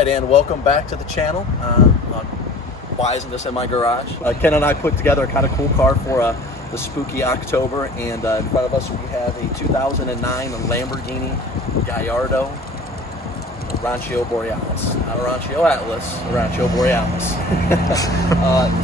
right, and welcome back to the channel. Why isn't this in my garage? Ken and I put together a kind of cool car for the spooky October, and in front of us we have a 2009 Lamborghini Gallardo Rancho Borealis. Not a Rancho Atlas, a Rancho Borealis.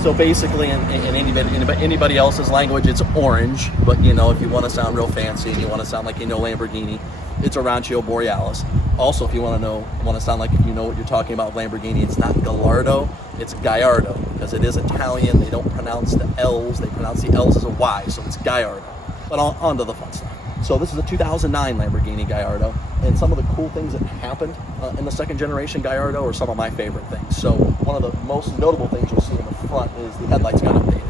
So basically, in anybody else's language, it's orange, but you know, if you want to sound real fancy and you want to sound like you know Lamborghini, it's a Rancho Borealis. Also, if you want to sound like you know what you're talking about Lamborghini, it's not Gallardo, it's Gallardo, because it is Italian. They don't pronounce the L's, they pronounce the L's as a Y, so it's Gallardo. But on to the fun stuff. So this is a 2009 Lamborghini Gallardo, and some of the cool things that happened in the second generation Gallardo are some of my favorite things. So one of the most notable things you'll see in the front is the headlights got updated.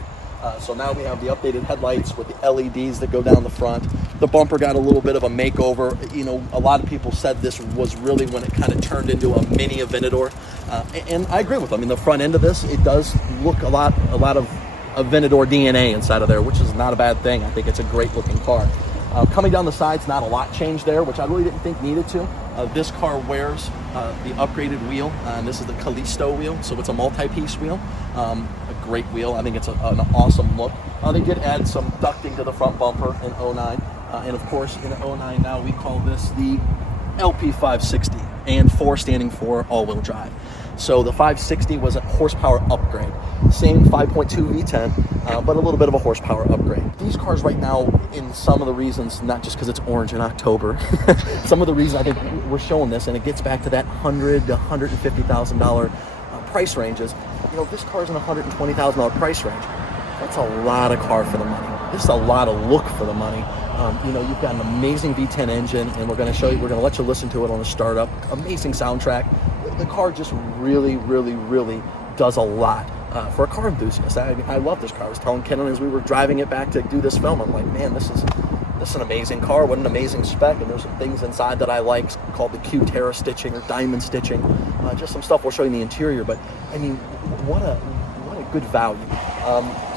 So now we have the updated headlights with the LEDs that go down the front. The bumper got a little bit of a makeover. You know, a lot of people said this was really when it kind of turned into a mini Aventador, and I agree with them. I mean, the front end of this, it does look a lot of Aventador DNA inside of there, which is not a bad thing. I think it's a great looking car. Coming down the sides, not a lot changed there, which I really didn't think needed to. This car wears the upgraded wheel, and this is the Callisto wheel, so it's a multi-piece wheel. A great wheel. I think it's an awesome look. They did add some ducting to the front bumper in 09, and of course in 09 now we call this the LP560, and 4 standing for all-wheel drive. So the 560 was a horsepower upgrade. Same 5.2 V10, but a little bit of a horsepower upgrade. These cars right now, in some of the reasons, not just because it's orange in October, some of the reasons I think we're showing this, and it gets back to that $100,000 to $150,000 price ranges. You know, this car's in a $120,000 price range. That's a lot of car for the money. This is a lot of look for the money. You know, you've got an amazing V10 engine, and we're going to let you listen to it on the startup. Amazing soundtrack. The car just really does a lot for a car enthusiast. I love this car. I was telling Ken as we were driving it back to do this film, I'm like, man, this is an amazing car. What an amazing spec. And there's some things inside that I like called the Q-Terra stitching or diamond stitching. Just some stuff we'll show you in the interior. But I mean, what a good value.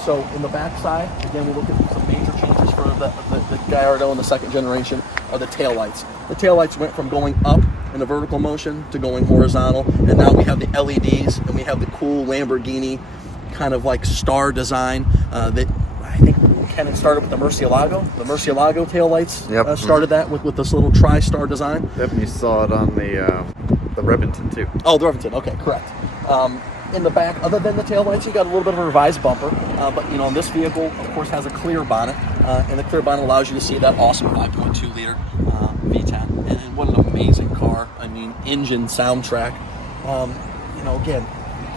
So in the back side, again, we look at some major changes for the Gallardo in the second generation are the taillights. The taillights went from going up in a vertical motion to going horizontal, and now we have the LEDs, and we have the cool Lamborghini kind of like star design that I think Ken started with the Murcielago. The Murcielago taillights started that with this little tri-star design. Yep, and you saw it on the Revington too. Oh, the Revington, okay, correct. In the back, other than the taillights, you got a little bit of a revised bumper, but you know, this vehicle, of course, has a clear bonnet, and the clear bonnet allows you to see that awesome 5.2 liter V10, and what an amazing car. I mean, engine, soundtrack. You know, again,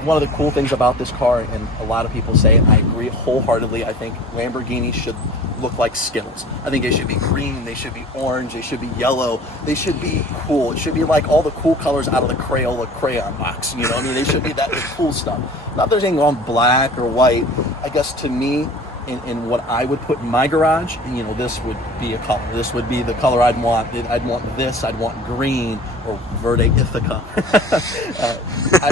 one of the cool things about this car, and a lot of people say it, I agree wholeheartedly, I think Lamborghini should look like Skittles. I think they should be green, they should be orange, they should be yellow, they should be cool. It should be like all the cool colors out of the Crayola crayon box, you know what I mean? They should be the cool stuff. Not that there's anything on black or white. I guess to me, in what I would put in my garage, you know, this would be a color. This would be the color I'd want. I'd want this, I'd want green, or Verde Ithaca.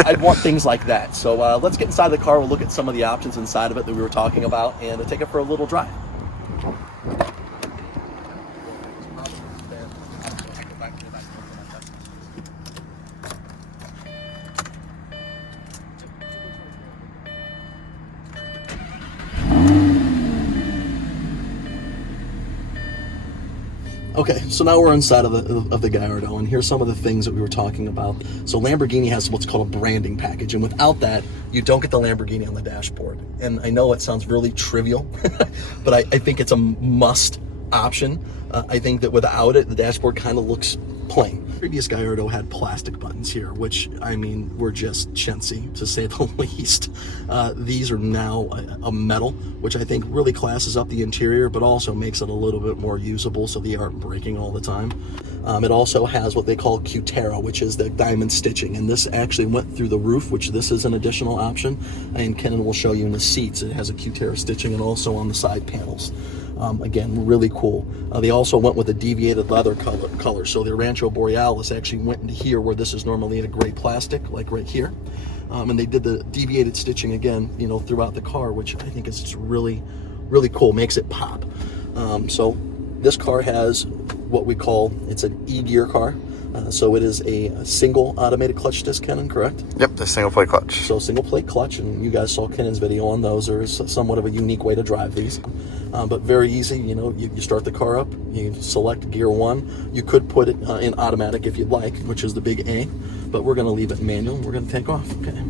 I'd want things like that. So let's get inside the car. We'll look at some of the options inside of it that we were talking about, and take it for a little drive. Okay, so now we're inside of the Gallardo, and here's some of the things that we were talking about. So Lamborghini has what's called a branding package, and without that, you don't get the Lamborghini on the dashboard. And I know it sounds really trivial, but I think it's a must option. I think that without it, the dashboard kind of looks plain. Previous Gallardo had plastic buttons here, which, I mean, were just chintzy, to say the least. These are now a metal, which I think really classes up the interior, but also makes it a little bit more usable so they aren't breaking all the time. It also has what they call Q-Terra, which is the diamond stitching, and this actually went through the roof, which this is an additional option, and Ken will show you in the seats. It has a Q-Terra stitching and also on the side panels. Again, really cool. They also went with a deviated leather color. So the Rancho Borealis actually went into here where this is normally in a gray plastic, like right here. And they did the deviated stitching again, you know, throughout the car, which I think is just really cool, makes it pop. So this car has what we call, it's an E-gear car. So it is a single automated clutch disc, Kenan, correct? Yep, the single plate clutch. So single plate clutch, and you guys saw Kenan's video on those. There's somewhat of a unique way to drive these, but very easy. You start the car up, you select gear 1. You could put it in automatic if you'd like, which is the big A, but we're going to leave it in manual. We're going to take off. Okay.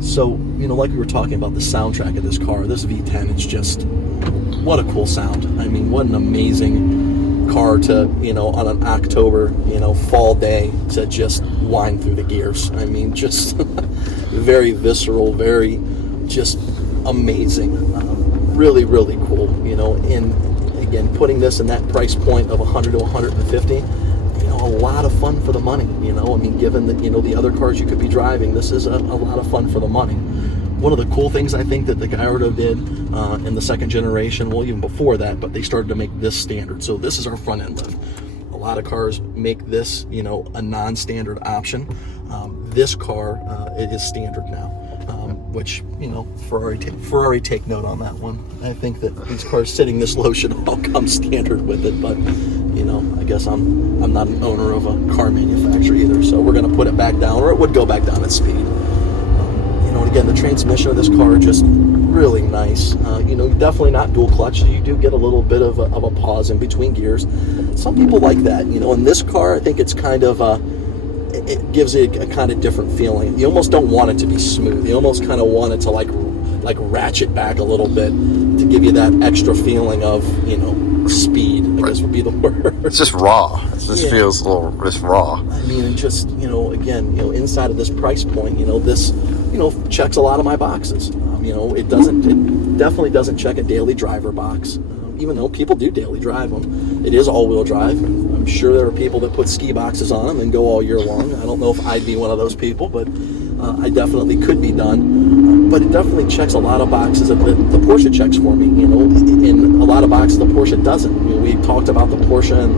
So, like we were talking about the soundtrack of this car, this V10, it's just, what a cool sound. I mean, what an amazing car to, on an October, fall day to just wind through the gears. I mean, just very visceral, very just amazing. Really, really cool, and again, putting this in that price point of 100 to 150, a lot of fun for the money, I mean, given that, the other cars you could be driving, this is a lot of fun for the money. One of the cool things I think that the Gallardo did in the second generation, well, even before that, but they started to make this standard. So this is our front end lift. A lot of cars make this, a non-standard option. This car it is standard now, which, Ferrari take note on that one. I think that these cars sitting this low should all come standard with it, but I guess I'm not an owner of a car manufacturer either, so we're going to put it back down, or it would go back down at speed. And again, the transmission of this car just really nice. Definitely not dual clutch, so you do get a little bit of a pause in between gears. Some people like that. In this car, I think it's kind of it gives it a kind of different feeling. You almost don't want it to be smooth. You almost kind of want it to like ratchet back a little bit to give you that extra feeling of speed, I guess would be the word. It's just raw. It just feels a little just raw. I mean, and just again, inside of this price point, this checks a lot of my boxes. It definitely doesn't check a daily driver box, even though people do daily drive them. It is all-wheel drive. I'm sure there are people that put ski boxes on them and go all year long. I don't know if I'd be one of those people, but I definitely could be done. But it definitely checks a lot of boxes that the Porsche checks for me. In a lot of boxes the Porsche doesn't. We talked about the Porsche and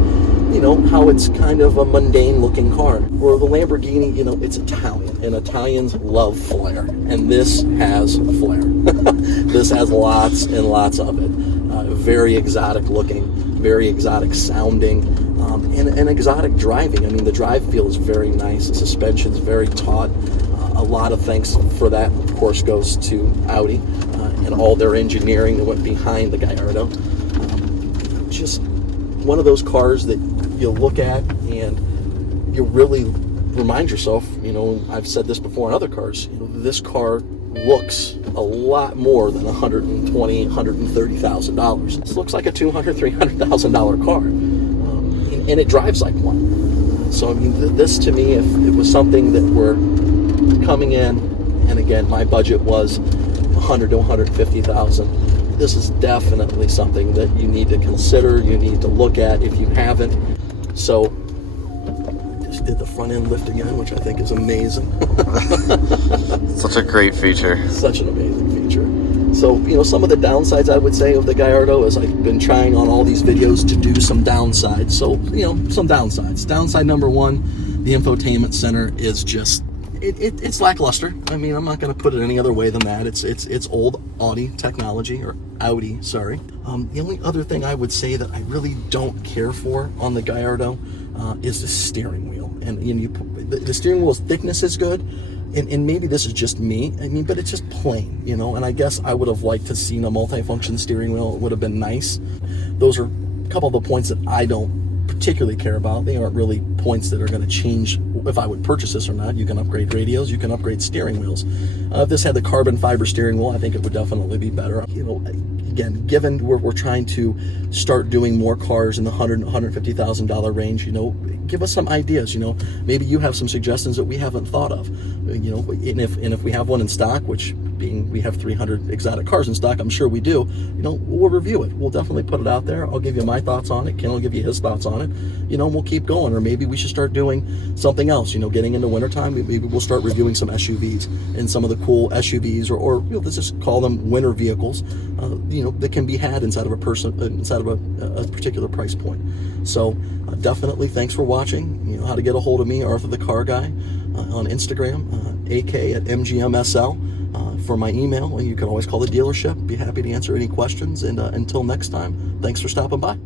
how it's kind of a mundane looking car. Or the Lamborghini, it's Italian, and Italians love flair, and this has flair. This has lots and lots of it. Very exotic looking, very exotic sounding, and exotic driving. I mean, the drive feel is very nice. The suspension's very taut. A lot of thanks for that, of course, goes to Audi and all their engineering that went behind the Gallardo. Just one of those cars that you look at and you really remind yourself, I've said this before on other cars, this car looks a lot more than $120,000, $130,000. This looks like a $200,000, $300,000 car, and it drives like one. So I mean, this to me, if it was something that were coming in, and again, my budget was $100,000 to $150,000, this is definitely something that you need to consider. You need to look at if you haven't. So just did the front end lift again, which I think is amazing. Such a great feature. Such an amazing feature. So, some of the downsides I would say of the Gallardo is I've been trying on all these videos to do some downsides. So, some downsides. Downside number one, the infotainment center is just, it's lackluster. I mean, I'm not going to put it any other way than that. It's old Audi technology, or Audi, sorry. The only other thing I would say that I really don't care for on the Gallardo is the steering wheel. And the steering wheel's thickness is good, and maybe this is just me. I mean, but it's just plain, and I guess I would have liked to see a multifunction steering wheel. It would have been nice. Those are a couple of the points that I don't particularly care about. They aren't really points that are going to change if I would purchase this or not. You can upgrade radios, you can upgrade steering wheels. If this had the carbon fiber steering wheel, I think it would definitely be better. Again, given we're trying to start doing more cars in the $100,000 $150,000 range, give us some ideas. Maybe you have some suggestions that we haven't thought of. And if we have one in stock, which being we have 300 exotic cars in stock, I'm sure we do. We'll review it. We'll definitely put it out there. I'll give you my thoughts on it. Ken will give you his thoughts on it. And we'll keep going. Or maybe we should start doing something else. Getting into wintertime, maybe we'll start reviewing some SUVs and some of the cool SUVs, or let's just call them winter vehicles. That can be had inside of a particular price point. So definitely thanks for watching. How to get a hold of me, Arthur the Car Guy, on Instagram, AK@MGMSL. For my email, and you can always call the dealership. Be happy to answer any questions. And until next time, thanks for stopping by.